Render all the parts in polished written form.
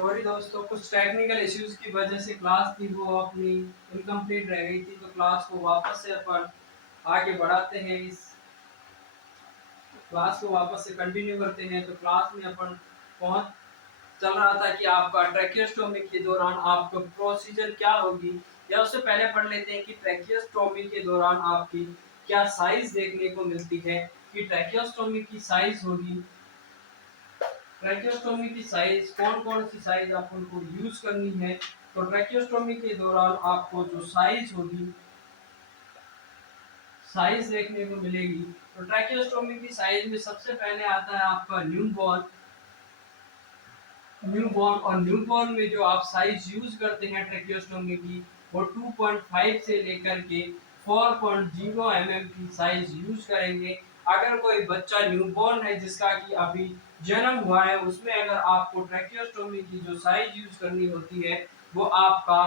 Sorry दोस्तों, कुछ technical issues की वजह से क्लास थी वो अपनी इनकम्प्लीट रह गई थी, तो क्लास को वापस से अपन आगे बढ़ाते हैं। इस क्लास को वापस से कंटिन्यू करते हैं। तो क्लास में अपन पहुंच चल रहा था कि आपका ट्रैकियोस्टोमी के दौरान आपका प्रोसीजर क्या होगी, या उससे पहले पढ़ लेते हैं कि ट्रैकियोस्टोमी के दौरान आपकी क्या साइज देखने को मिलती है। कि ट्रैकियोस्टोमी की साइज होगी, ट्रैकियोस्टोमी की साइज कौन कौन सी साइज अपन को यूज करनी है। तो ट्रैकियोस्टोमी के दौरान आपको जो साइज होगी, साइज देखने को मिलेगी। तो ट्रैकियोस्टोमी की साइज में सबसे पहले आता है आपका न्यूबॉर्न। और न्यूबॉर्न में जो आप साइज यूज करते हैं ट्रैकियोस्टोमी की, वो 2.5 से लेकर के 4.0 mm की साइज यूज करेंगे। अगर कोई बच्चा न्यूबॉर्न है जिसका कि अभी जन्म हुआ है, उसमें अगर आपको ट्रैकियोस्टोमी की जो साइज यूज करनी होती है वो आपका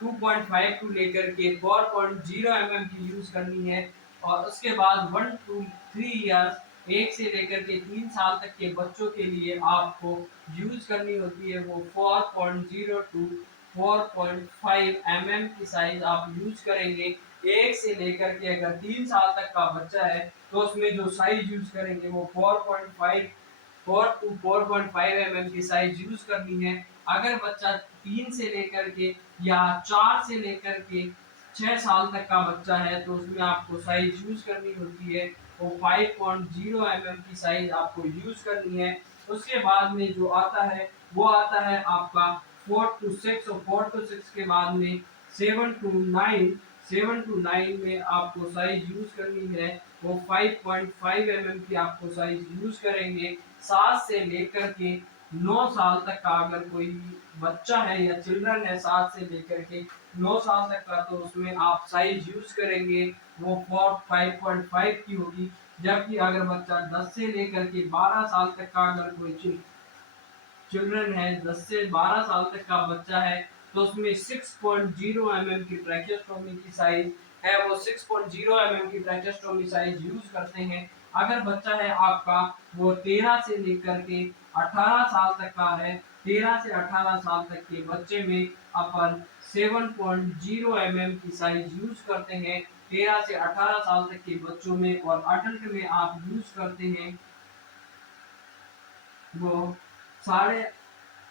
2.5 टू लेकर के 4.0 mm की यूज करनी है। और उसके बाद 1 to 3 ईयर्स, 1 से लेकर के 3 साल तक के बच्चों के लिए आपको यूज करनी होती है वो 4.0 टू 4.5 mm की साइज आप यूज करेंगे। 1 से लेकर के अगर 3 साल तक का बच्चा है तो उसमें जो साइज यूज करेंगे वो 4 टू 4.5 mm की साइज यूज करनी है। अगर बच्चा 3 से लेकर के या 4 से लेकर के 6 साल तक का बच्चा है तो उसमें आपको साइज यूज करनी होती है वो 5.0 mm की साइज आपको यूज करनी है। उसके बाद में जो आता है वो आता है आपका 4 टू 6, और 4 टू 6 के बाद में 7 टू 9, 7 टू 9 में आपको साइज यूज करनी है वो 5.5 mm की आपको साइज यूज करेंगे। 7 से लेकर के 9 साल तक का अगर कोई बच्चा है या चिल्ड्रन है 7 से लेकर के 9 साल तक का, तो उसमें आप साइज यूज करेंगे वो 5.5 की होगी। जबकि अगर बच्चा 10 से लेकर के 12 साल तक का अगर कोई चिल्ड्रन है, 10 से 12 साल तक का बच्चा है, तो उसमें 6.0 mm की ट्रैकियोस्टोमी की साइज है वो 6.0 mm की ट्रैकियोस्टोमी साइज यूज करते हैं। अगर बच्चा है आपका वो 13 से लेकर के 18 साल तक का है, 13 से 18 साल तक के बच्चे में अपन 7.0 mm की साइज यूज करते हैं 13 से 18 साल तक के बच्चों में। और अडल्ट में आप यूज करते हैं वो साढ़े,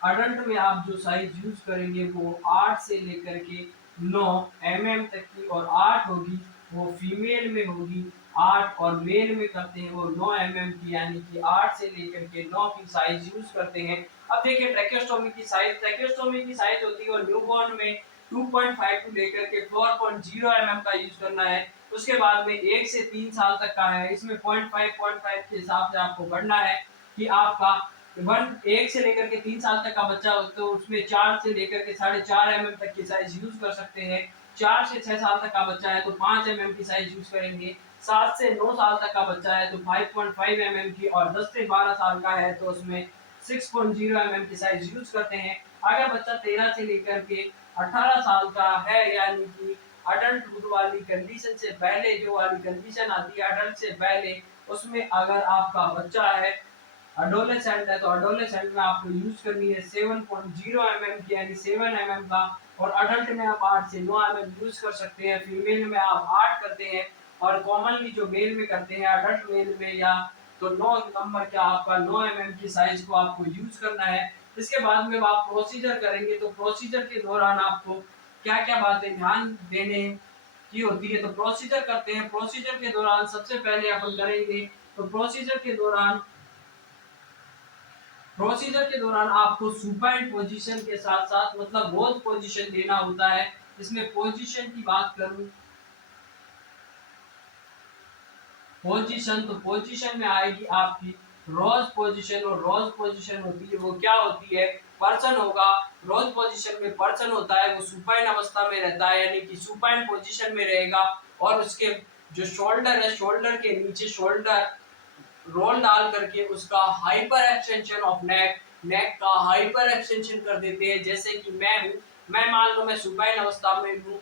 अडल्ट में आप जो साइज यूज करेंगे वो 8 से लेकर के 9 mm तक की, और 8 होगी वो फीमेल में होगी 8, और मेल में करते हैं वो 9 mm की, यानी कि 8 से लेकर के 9 की साइज यूज करते हैं। अब देखिए ट्रैकियोस्टोमी की साइज, ट्रैकियोस्टोमी की साइज होती है और न्यूबॉर्न में 2.5 टू लेकर के 4.0 mm का यूज करना है। उसके बाद में 1 से 3 साल तक का है, इसमें 0.5 के हिसाब से आपको बढ़ना है कि आपका 1 से लेकर के 3 साल तक का बच्चा हो तो उसमें 4 से लेकर के 4.5 mm तक की साइज यूज कर सकते हैं। 4 से 6 साल तक का बच्चा है तो 5 mm की साइज यूज करेंगे। 7 से 9 साल तक का बच्चा है तो 5.5 mm की, और 10 से 12 साल का है तो उसमें 6.0 mm की साइज यूज करते हैं। अगर बच्चा 13 से लेकर के 18 साल का है, यानी कि अडल्टहुड वाली कंडीशन से पहले, जो वाली कंडीशन आती है अडल्ट से पहले, उसमें अगर आपका बच्चा है अडोलेसेंट है तो अडोलेसेंट में आपको यूज करनी है 7.0 mm की, यानी 7 mm का। और अडल्ट में आप 8 से 9 mm यूज कर सकते हैं। फीमेल में आप 8 करते हैं, और कॉमनली जो मेल में करते हैं अडल्ट मेल में या तो 9 नंबर का आपका 9 mm की साइज को आपको यूज करना है। इसके बाद में आप प्रोसीजर करेंगे तो प्रोसीजर के दौरान आपको क्या क्या बातें ध्यान देने की होती है। तो प्रोसीजर करते हैं, प्रोसीजर के दौरान सबसे पहले अपन करेंगे तो प्रोसीजर के दौरान आपको सुपाइन पोजीशन के साथ साथ मतलब रोज पोजीशन देना होता है। इसमें पोजीशन की बात करूं, पोजीशन तो पोजीशन में आएगी आपकी रोज पोजीशन, और रोज पोजीशन होती है वो क्या होती है, पर्सन होगा। रोज पोजीशन में पर्सन होता है वो सुपाइन अवस्था में रहता है, यानी कि सुपाइन पोजीशन में रहेगा। और उसके जो शोल्डर है, शोल्डर के नीचे शोल्डर रोल डाल करके उसका हाइपर एक्सटेंशन ऑफ नेक, नेक का हाइपर एक्सटेंशन कर देते हैं। जैसे कि मैं हूँ, मैं मान लो मैं सुपाइन अवस्था में हूँ,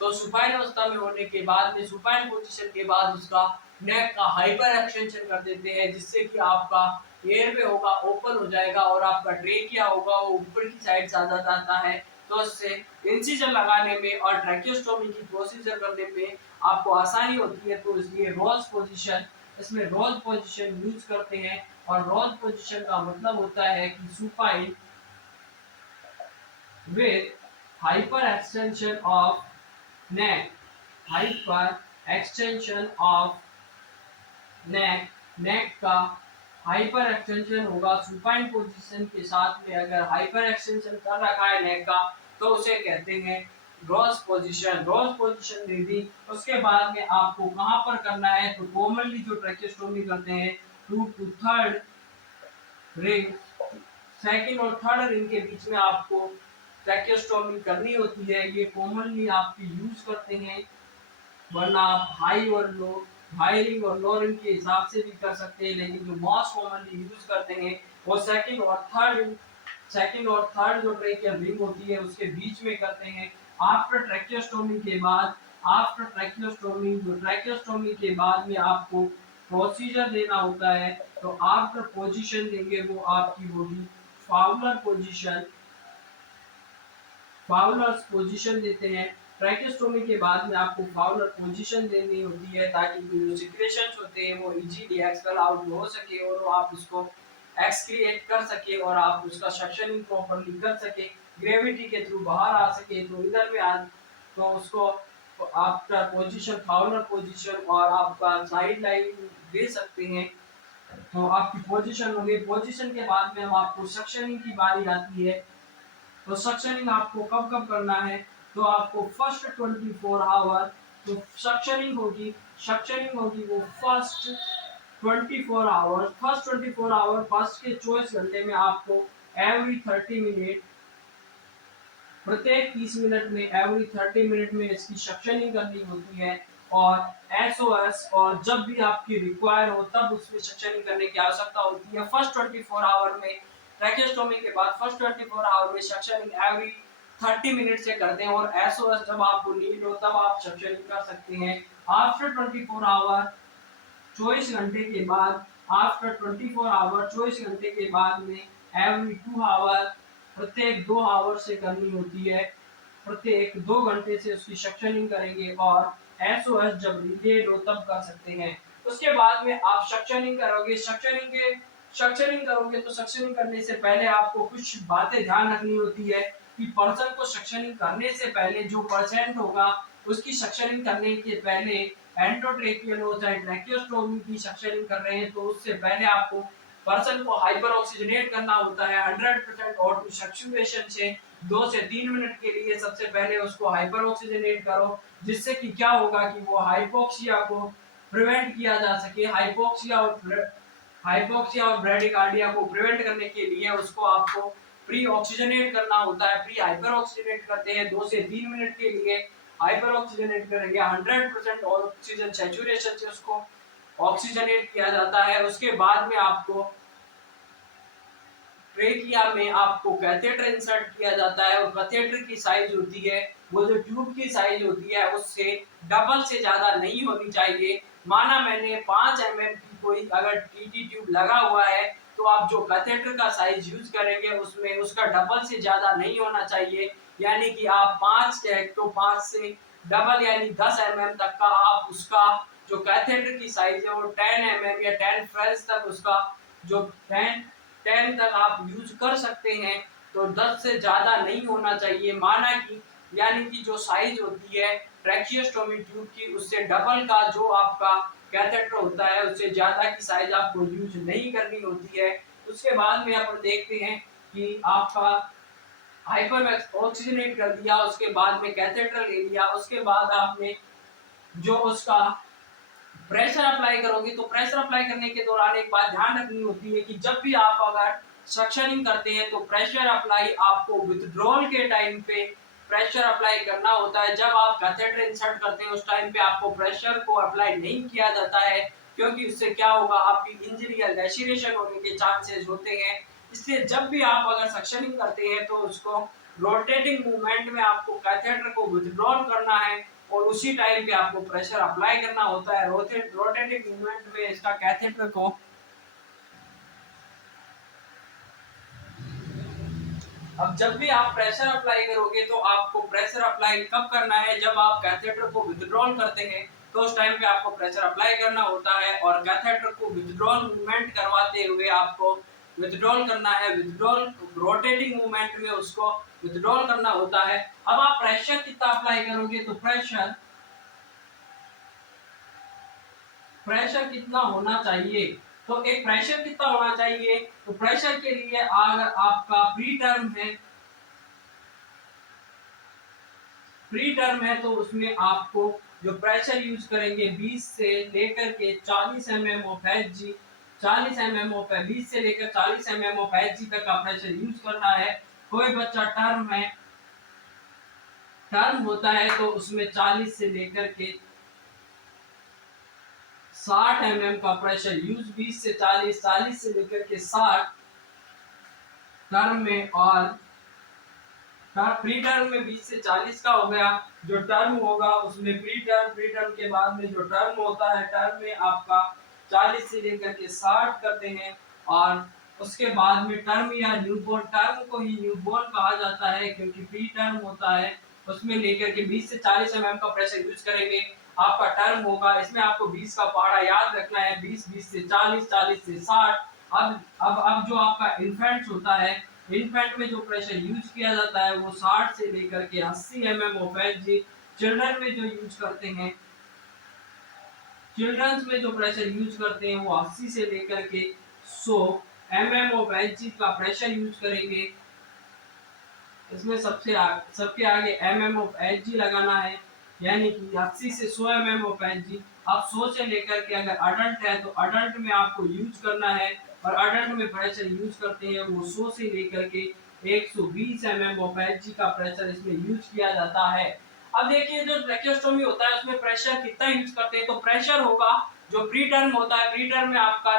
तो सुपाइन अवस्था में होने के बाद में सुपाइन पोजीशन के बाद उसका नेक का हाइपर एक्सटेंशन कर देते हैं, जिससे कि आपका एयरवे होगा ओपन हो जाएगा और आपका ट्रेकिया होगा वो ऊपर की साइड ज्यादा जाता है। तो इससे इंसिजन लगाने में और ट्रैकियोस्टोमी की प्रोसीजर करने में आपको आसानी होती है। तो इसलिए रोज पोजीशन, इसमें रोज पोजीशन यूज करते हैं। और रोज पोजीशन का मतलब होता है कि supine with hyper extension of neck, hyper extension of neck, neck का हाइपर एक्सटेंशन होगा सुपाइन पोजीशन के साथ में। अगर हाइपर एक्सटेंशन कर रखा है नेक का तो उसे कहते हैं रोज पोजीशन। रोज पोजीशन दे दी, उसके बाद में आपको कहां पर करना है, तो कॉमनली जो ट्रैकियोस्टोमी करते हैं 2 to 3rd रिंग, सेकंड और थर्ड रिंग के बीच में आपको ट्रैकियोस्टोमी करनी होती है। ये कॉमनली आपकी यूज करते हैं, वरना आप हाई और लो, हाई रिंग और लो रिंग के हिसाब से भी कर सकते हैं, लेकिन जो मोस्ट कॉमनली यूज करते हैं वो सेकंड और थर्ड, सेकंड और थर्ड जो ट्रैकियल रिंग होती है उसके बीच में करते हैं। आफ्टर ट्रैकियोस्टोमी के बाद, आफ्टर ट्रैकियोस्टोमी, जो ट्रैकियोस्टोमी के बाद में आपको प्रोसीजर देना होता है, तो आफ्टर पोजीशन देंगे वो आपकी होगी फाउलर पोजीशन। फाउलर पोजीशन देते हैं। ट्रैकियोस्टोमी के बाद में आपको फाउलर पोजीशन देनी होती है ताकि जो सिक्रेशंस होते हैं वो इजीली एक्सपेल आउट हो सके और आप उसको एक्सक्रिएट कर सके और आप उसका सक्शनिंग प्रॉपर्ली कर सके, ग्रेविटी के थ्रू बाहर आ सके। तो इधर में आ तो उसको आपका पोजीशन फाउलर पोजीशन और आपका साइड लाइन दे सकते हैं। तो आपकी पोजीशन होगी। पोजीशन के बाद में हम आपको सक्शनिंग की बारी आती है। तो सक्शनिंग आपको कब कब करना है, तो आपको फर्स्ट 24 आवर तो सक्शनिंग होगी, सक्शनिंग होगी वो first 24 hour, first 24 hour, first के 24 घंटे में आपको एवरी 30 मिनट, प्रत्येक 30 मिनट में, एवरी 30 मिनट में इसकी सक्शनिंग करनी होती है। और एसओएस और जब भी आपकी रिक्वायर हो तब उसमें सक्शनिंग करने की आवश्यकता होती है। फर्स्ट 24 आवर में ट्रैकियोस्टोमी के बाद फर्स्ट 24 आवर में सक्शनिंग एवरी 30 मिनट से करते हैं और एसओएस जब आपको नीड हो तब आप सक्शनिंग कर सकते हैं। आफ्टर 24 आवर 24 घंटे के बाद, आफ्टर 24 आवर 24 घंटे के बाद में एवरी 2 आवर, प्रत्येक 2 आवर से करनी होती है, प्रत्येक 2 घंटे से उसकी सक्शनिंग करेंगे और एसओएस जब रिलेट हो तब कर सकते हैं। उसके बाद में आप सक्शनिंग करोगे, सक्शनिंग करोगे तो सक्शनिंग करने से पहले आपको कुछ बातें ध्यान रखनी होती है कि पर्सन को सक्शनिंग करने से पहले जो परसेंट होगा उसकी सक्शनिंग करने के पहले एंडोट्रेकियल हो चाहे ट्रैकियोस्टोमी की सक्शनिंग कर रहे हैं तो उससे पहले आपको पर्सन को हाइपर ऑक्सीजनेट करना होता है 100% O2 सैचुरेशन से 2 से 3 मिनट के लिए। सबसे पहले उसको हाइपर ऑक्सीजनेट करो, जिससे कि क्या होगा कि वो हाइपोक्सिया को प्रिवेंट किया जा सके। हाइपोक्सिया और ब्रैडिकार्डिया को प्रिवेंट करने के लिए उसको आपको प्री ऑक्सीजनेट करना होता है। प्री हाइपर ऑक्सीजनेट करते हैं 2 से 3 मिनट के लिए, हाइपर ऑक्सीजनेट करेंगे 100% ऑक्सीजन सैचुरेशन से उसको ऑक्सीजनेट किया जाता है। उसके बाद में आपको ट्रेकिया में आपको कैथेटर इंसर्ट किया जाता है और कैथेटर की साइज होती है वो जो ट्यूब की साइज होती है उससे डबल से ज्यादा नहीं होनी चाहिए। माना मैंने 5 mm की कोई अगर टीटी ट्यूब लगा हुआ है तो आप जो कैथेटर का साइज यूज करेंगे उसमें उसका डबल से ज्यादा नहीं होना चाहिए। यानी कि आप 5 तो 5 से डबल यानी 10 mm तक का आप उसका जो कैथेटर की साइज है वो 10 mm या 10 फेल्स तक उसका जो 10 तक आप यूज कर सकते हैं। तो 10 से ज्यादा नहीं होना चाहिए। माना कि यानी कि जो साइज होती है ट्रैकियोस्टोमी ट्यूब की उससे डबल का जो आपका कैथेटर होता है उससे ज्यादा की साइज आपको यूज नहीं करनी होती है। उसके बाद में अपन देखते हैं कि आपका हाइपर ऑक्सीजनेट कर दिया, उसके बाद में कैथेटर ले लिया, उसके बाद आपने जो उसका प्रेशर अप्लाई करोगे तो प्रेशर अप्लाई करने के दौरान एक बात ध्यान रखनी होती है कि जब भी आप अगर सक्शनिंग करते हैं तो प्रेशर अप्लाई आपको विथड्रॉल के टाइम पे प्रेशर अप्लाई करना होता है। जब आप कैथेटर इंसर्ट करते हैं उस टाइम पे आपको प्रेशर को अप्लाई नहीं किया जाता है, क्योंकि उससे क्या होगा आपकी इंजरी या लैसिरेशन होने के चांसेस होते हैं। इसलिए जब भी आप अगर सक्शनिंग करते हैं तो उसको रोटेटिंग मूवमेंट में आपको कैथेटर को विथड्रॉल करना है और उसी टाइम पे आपको प्रेशर अप्लाई करना होता है। रोटेटिंग मूवमेंट में इसका कैथेटर को अब जब भी आप प्रेशर अप्लाई करोगे तो आपको प्रेशर अप्लाई कब करना है, जब आप कैथेटर को विथड्रॉल करते हैं तो उस टाइम पे आपको प्रेशर अप्लाई करना होता है। और कैथेटर को विथड्रॉल मूवमेंट करवाते हुए आपको विथड्रॉल करना है, विथड्रॉल रोटेटिंग मूवमेंट में उसको विथड्रॉल करना होता है। अब आप प्रेशर कितना अप्लाई करोगे, तो प्रेशर कितना होना चाहिए, तो एक प्रेशर कितना होना चाहिए, तो प्रेशर के लिए अगर आपका प्री टर्म है तो उसमें आपको जो प्रेशर यूज करेंगे 20 से लेकर के 40 mm of Hg, 40 mm of 20 से लेकर 40 mm ऑफ Hg तक का प्रेशर यूज करना है। कोई बच्चा टर्म होता है तो उसमें 40 से लेकर के 60 mm का प्रेशर यूज, 20 से 40, 40 से लेकर के 60 टर्म में। और प्री टर्म में 20 से 40 का हो गया। जो टर्म होगा उसमें प्री टर्म के बाद में जो टर्म होता है, टर्म में आपका 40 से लेकर के 60 करते हैं। और उसके बाद में टर्म या न्यूबॉर्न, टर्म को ही न्यूबॉर्न कहा जाता है क्योंकि प्री टर्म होता है उसमें लेकर के 20 से 40 mm का प्रेशर यूज करेंगे। आपका टर्म होगा, इसमें आपको 20 का पहाड़ा याद रखना है, 20 से 40, 40 से 60। अब जो आपका इन्फेंट होता है, इन्फेंट में जो प्रेशर यूज किया जाता है वो 60 से लेकर के 80 mm ऑफ Hg। चिल्ड्रन में जो यूज करते हैं, चिल्ड्रंस में जो प्रेशर यूज करते हैं वो 80 से लेकर के 100 mm ऑफ Hg का प्रेशर यूज करेंगे। इसमें सबके आगे mm ऑफ Hg लगाना है, यानी कि 80 से 100 mm ऑफ Hg। अब 100 से लेकर के अगर अडल्ट है तो अडल्ट में आपको यूज करना है, और अडल्ट में प्रेशर यूज करते हैं वो 100 से लेकर के 120 mm ऑफ Hg का प्रेशर इसमें यूज किया जाता है। अब देखिए जो ट्रैकियोस्टोमी होता है उसमें प्रेशर कितना यूज करते हैं, तो प्रेशर होगा जो प्री टर्म होता है, प्री टर्म में आपका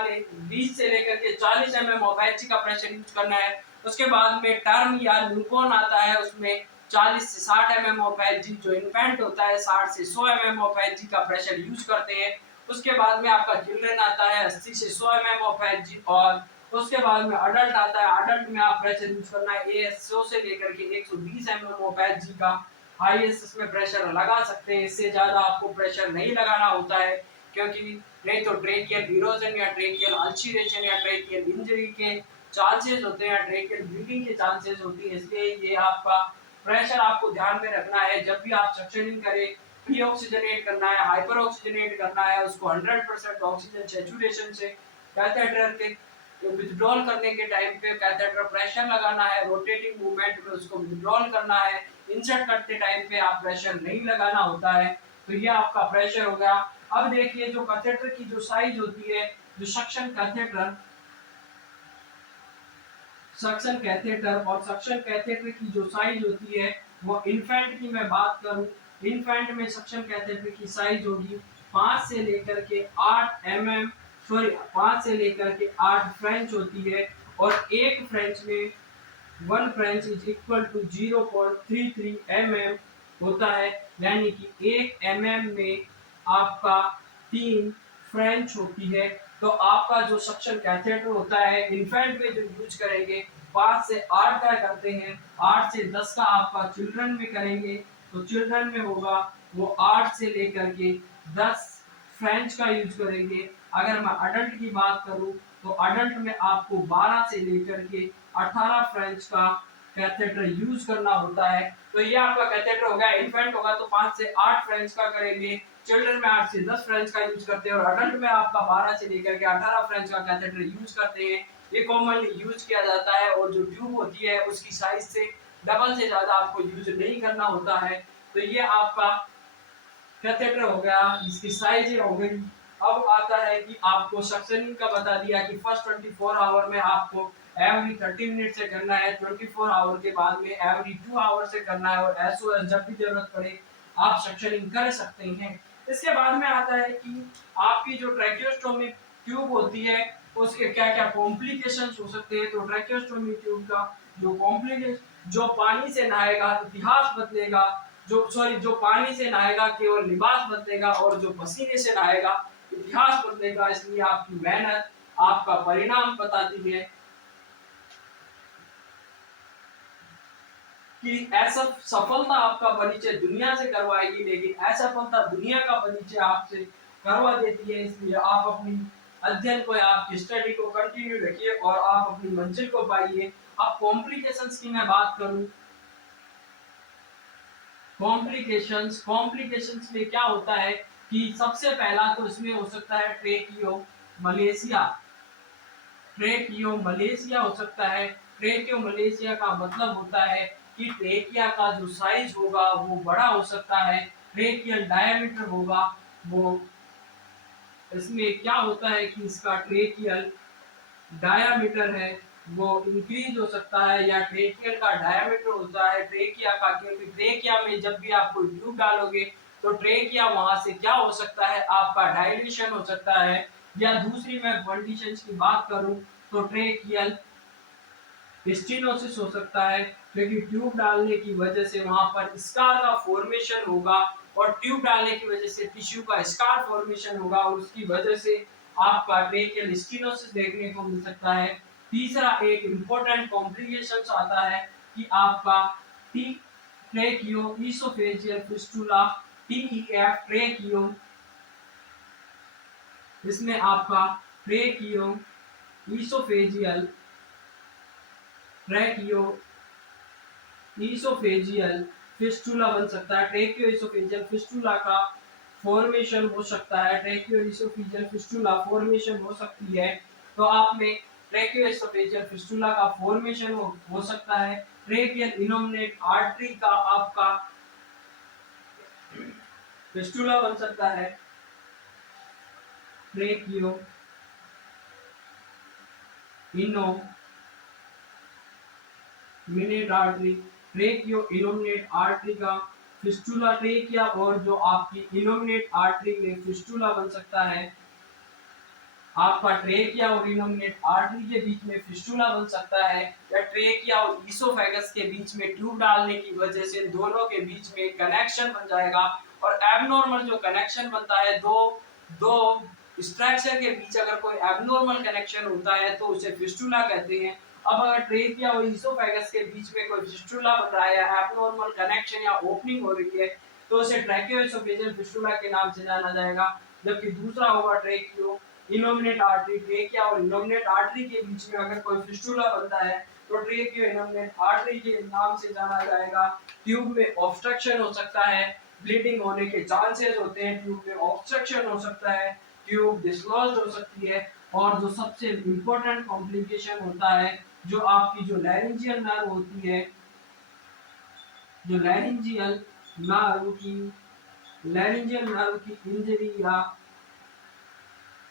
20 से लेकर के 40 mm ऑफ Hg का प्रेशर यूज करना है। उसके बाद में टर्म या न्यूबॉर्न आता है, उसमें 40 से 60 mm ऑफ Hg। जो इन्फेंट होता है 60 से 100 mm ऑफ Hg का प्रेशर यूज करते हैं। उसके बाद में आपका चिल्ड्रन आता है 80 से 100 mm ऑफ Hg। और उसके बाद में अडल्ट आता है, अडल्ट में आप प्रेशर यूज करना है 100 से लेकर के 120 mm ऑफ Hg का हाईएस्ट इसमें प्रेशर लगा सकते हैं। इससे ज्यादा आपको प्रेशर नहीं लगाना होता है, क्योंकि नहीं तो ट्रेकियल इरोजन या ट्रेकियल अल्सरेशन या ट्रेकियल इंजरी के चांसेस होते हैं, ट्रेकियल ब्लीडिंग के चांसेस होती है। इसलिए ये आपका प्रेशर आपको ध्यान में रखना है। जब भी आप सक्शनिंग करें, प्री ऑक्सीजनेट करना है, हाइपर ऑक्सीजनेट करना है, उसको 100% ऑक्सीजन सैचुरेशन से कैथेटर के विथड्रॉल करने के टाइम पे कैथेटर प्रेशर लगाना है, रोटेटिंग मूवमेंट में उसको विथड्रॉल करना है। इंसर्ट करते टाइम पे आप प्रेशर नहीं लगाना होता है। तो ये आपका प्रेशर हो गया। अब देखिए जो कैथेटर की जो साइज होती है, जो सक्शन कैथेटर और सक्शन कैथेटर की जो साइज होती है, वो इन्फेंट की मैं बात करूं, इन्फेंट में सक्शन कैथेटर की साइज होगी 5 से लेकर के 8 mm, सॉरी 5 से लेकर के 8 फ्रेंच होती है। और एक फ्रेंच में 1 French is equal to 0.33 mm होता है, यानी कि 1 mm में आपका 3 फ्रेंच होती है। तो आपका जो सक्शन कैथेटर होता है इन्फेंट में जो यूज करेंगे 5 से 8 का करते हैं, 8 से 10 का आपका चिल्ड्रन में करेंगे। तो चिल्ड्रन में होगा वो 8 से लेकर के 10 फ्रेंच का यूज करेंगे। अगर मैं अडल्ट की बात करूं तो अडल्ट में आपको 12 से लेकर के 18 फ्रेंच का कैथेटर यूज करना होता है। तो ये आपका कैथेटर हो गया। इन्फेंट होगा तो 5 से 8 फ्रेंच का करेंगे, चिल्ड्रन में 8 से 10 फ्रेंच का यूज करते हैं, और अडल्ट में आपका 12 से लेकर के 18 फ्रेंच का कैथेटर यूज करते हैं। ये कॉमनली यूज किया जाता है। और जो ट्यूब होती है उसकी साइज से डबल से ज्यादा आपको यूज नहीं करना होता है। तो ये आपका कैथेटर हो गया, इसकी साइज हो गई। अब आता है कि आपको सक्शनिंग का बता दिया कि फर्स्ट 24 आवर में आपको एवरी 30 मिनट से करना है, 24 आवर के बाद में एवरी 2 आवर से करना है, और एसओएस जब भी जरूरत पड़े आप सक्शनिंग कर सकते हैं। इसके बाद में आता है कि आपकी जो ट्रैकियोस्टोमी ट्यूब होती है उसके क्या क्या कॉम्प्लिकेशंस हो सकते हैं। तो ट्रैकियोस्टोमी ट्यूब का जो कॉम्प्लिकेशन, जो पानी से नहाएगा इतिहास बदलेगा, जो पानी से नहाएगा केवल लिबास बदलेगा, और जो पसीने से नहाएगा इतिहास बदलेगा। इसलिए आपकी मेहनत आपका परिणाम बताती है कि ऐसा सफलता आपका परिचय दुनिया से करवाएगी, लेकिन असफलता दुनिया का परिचय आपसे करवा देती है। इसलिए आप अपनी अध्ययन को, आपकी स्टडी को कंटिन्यू रखिए और आप अपनी मंजिल को पाइए। अब कॉम्प्लिकेशंस की मैं बात करूं, कॉम्प्लिकेशंस में क्या होता है कि सबसे पहला तो इसमें हो सकता है ट्रेकियोमलेशिया। ट्रेकियोमलेशिया हो सकता है। ट्रेकियोमलेशिया का मतलब होता है कि ट्रेकिया का जो साइज होगा वो बड़ा हो सकता है, ट्रेकियल डायमीटर होगा वो, इसमें क्या होता है कि इसका ट्रेकियल डायामीटर है वो इंक्रीज हो सकता है, या ट्रेकियल का डायामीटर होता है ट्रेकिया का, क्योंकि ट्रेकिया में जब भी आप कोई ट्यूब डालोगे तो ट्रेकिया वहां से क्या हो सकता है, आपका डायल्यूशन हो सकता है। या दूसरी मैं कंडीशंस की बात करूं तो ट्रेकियल स्टीनोसिस हो सकता है, क्योंकि ट्यूब डालने की वजह से वहां पर स्कार का फॉर्मेशन होगा, और ट्यूब डालने की वजह से टिश्यू का स्कार फॉर्मेशन होगा, और उसकी वजह से आपका ट्रेकियल स्टीनोसिस देखने को मिल सकता है। तीसरा एक इंपॉर्टेंट कॉम्प्लिकेशंस आता है कि आपका T tracheo oesophageal fistula, TEF tracheo, इसमें आपका tracheo oesophageal tracheo oesophageal fistula बन सकता है। ट्रैकियो इसोफेजियल फिस्टुला का फॉर्मेशन हो सकता है, ट्रैकियो इसोफेजियल फिस्टुला फॉर्मेशन हो सकती है। तो आप में ट्रैकियो इसोफेजियल फिस्टुला का फॉर्मेशन हो सकता है। ट्रैकियल इनोमिनेट आर्टरी का आपका फिस्टुला बन सकता है। ट्रैकियो इनोमिनेट आर्टरी, ट्रेकियो इनोमिनेट आर्टरी का फिस्टुला, ट्रेकिया और जो आपकी इनोमिनेट आर्टरी में फिस्टुला बन सकता है। आपका ट्रेकिया और इनोमिनेट आर्टरी के बीच में फिस्टुला बन सकता है, या ट्रेकिया और इसोफेगस के बीच में ट्यूब डालने की वजह से दोनों के बीच में कनेक्शन बन जाएगा। और एबनॉर्मल जो कनेक्शन बनता है, दो स्ट्रक्चर के बीच अगर कोई एबनॉर्मल कनेक्शन होता है तो उसे फिस्टुला कहते हैं। अब अगर ट्रेकिया और इसोफेगस के बीच में कोई फिस्टुला बन रहा है या एबनॉर्मल कनेक्शन या ओपनिंग हो रही है तो उसे ट्रैकियोएसोफेजियल फिस्टुला के नाम से जाना जाएगा। जबकि दूसरा होगा ट्रेकियो इनोमिनेट आर्टरी, ट्रेकिया और इनोमिनेट आर्टरी के बीच में अगर कोई फिस्टुला बनता है तो ट्रेकियो इनोमिनेट आर्टरी के नाम से जाना जाएगा। ट्यूब में ऑब्स्ट्रक्शन हो सकता है, ब्लीडिंग होने के चांसेस होते हैं, ट्यूब में ऑब्स्ट्रक्शन हो सकता है, ट्यूब डिसलॉज्ड हो सकती है। और जो सबसे इंपॉर्टेंट कॉम्प्लिकेशन होता है, जो आपकी जो लैरिंजियल नर्व होती है, जो लैरिंजियल नर्व की इंजरी या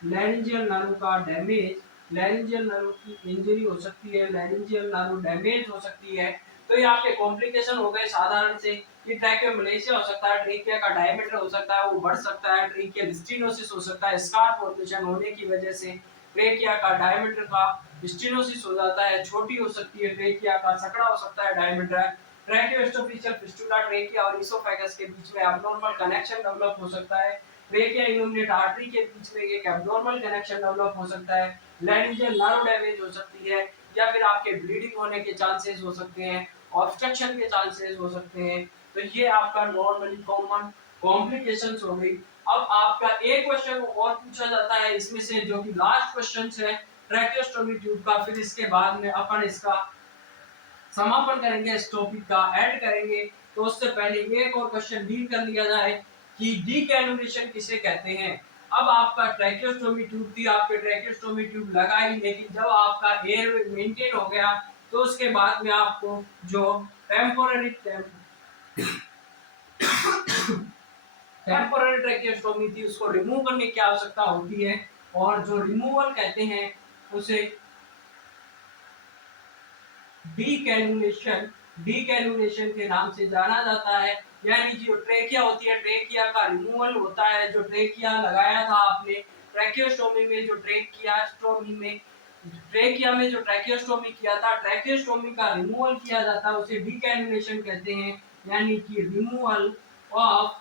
लैरिंजियल नर्व का डैमेज, लैरिंजियल नर्व की इंजरी हो सकती है, लैरिंजियल नर्व डैमेज हो सकती है। तो ये आपके कॉम्प्लिकेशन हो गए साधारण से कि ट्रैकियोमलेशिया हो सकता है, ट्रेकिया का डायमीटर हो सकता है वो बढ़ सकता है, ट्रेकियल स्टीनोसिस हो सकता है, स्कार फॉर्मेशन होने की वजह से ट्रेकिया का डायमीटर का स्टीनोसिस हो जाता है, छोटी हो सकती है, ट्रेकिया का सकड़ा हो सकता है डायमीटर। ट्रैकियोस्टोफिशियल फिस्टुला, ट्रेकिया और इसोफेगस के बीच में एब्नॉर्मल कनेक्शन डेवलप हो सकता है। ट्रेकिया इल्यूमिनेट आर्टरी के बीच में एक एब्नॉर्मल कनेक्शन डेवलप हो सकता है, लैरिंजियल नर्व डैमेज हो सकती है, या फिर आपके ब्लीडिंग होने के चांसेस हो सकते हैं, ऑब्स्ट्रक्शन के चांसेस हो सकते हैं। तो ये आपका नॉर्मली कॉमन कॉम्प्लिकेशंस हो गई। अब आपका एक क्वेश्चन और पूछा जाता है इसमें से, जो कि लास्ट क्वेश्चन है ट्रैकियोस्टोमी ट्यूब का, फिर इसके बाद में अपन इसका समापन करेंगे, इस टॉपिक का ऐड करेंगे। तो उससे पहले एक और क्वेश्चन डील कर लिया जाए कि डीकैनुलेशन किसे कहते हैं। अब आपका ट्रैकियोस्टोमी ट्यूब थी, आपके ट्रैकियोस्टोमी ट्यूब लगाई, लेकिन जब आपका एयर मेंटेन हो गया तो उसके बाद में आपको जो टेम्पोररी ट्रैकियोस्टोमी थी उसको रिमूव करने की आवश्यकता होती है, और जो रिमूवल कहते हैं उसे डीकैनुलेशन के नाम से जाना जाता है। यानी जो ट्रेकिया होती है, ट्रेकिया का रिमूवल होता है। जो ट्रेकिया लगाया था आपने ट्रैकियोस्टोमी में, जो ट्रेकिया में जो ट्रैकियोस्टोमी किया था, ट्रैकियोस्टोमी का रिमूवल किया जाता है, उसे डीकैनुलेशन कहते हैं। यानी कि रिमूवल ऑफ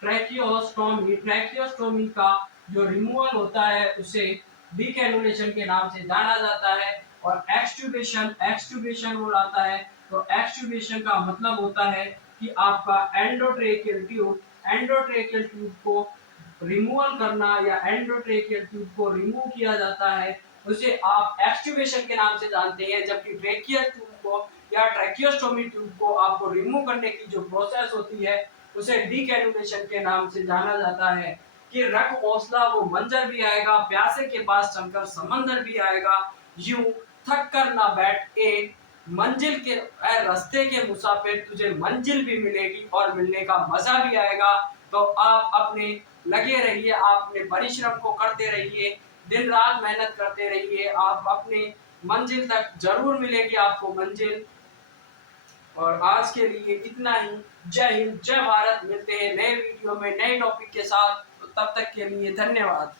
ट्रैकियोस्टोमी। ट्रैकियोस्टोमी का जो रिमूवल होता है उसे डीकैनुलेशन के नाम से जाना जाता है। और एक्सट्यूबेशन, एक्सट्यूबेशन वो आता है, तो एक्सट्यूबेशन का मतलब होता है कि आपका एंडोट्रेकियल ट्यूब, एंडोट्रेकियल ट्यूब को रिमूवल करना या एंडोट्रेकियल ट्यूब को रिमूव किया जाता है, उसे आप एक्सट्यूबेशन के नाम से जानते हैं। जबकि ट्रेकियल ट्यूब को या ट्रैकियोस्टोमी ट्यूब को आपको रिमूव करने की जो प्रोसेस होती है उसे डीकैनुलेशन के नाम से जाना जाता है। कि रख हौसला वो मंजर भी आएगा, प्यासे के पास चलकर समंदर भी आएगा, यूं थक कर ना बैठ ए मंजिल के रास्ते के मुसाफिर, तुझे मंजिल भी मिलेगी और मिलने का मजा भी आएगा। तो आप अपने लगे रहिए, आप अपने परिश्रम को करते रहिए, दिन रात मेहनत करते रहिए, आप अपने मंजिल तक जरूर मिलेगी आपको मंजिल। और आज के लिए इतना ही। जय हिंद, जय भारत। मिलते हैं नए वीडियो में नए टॉपिक के साथ, तो तब तक के लिए धन्यवाद।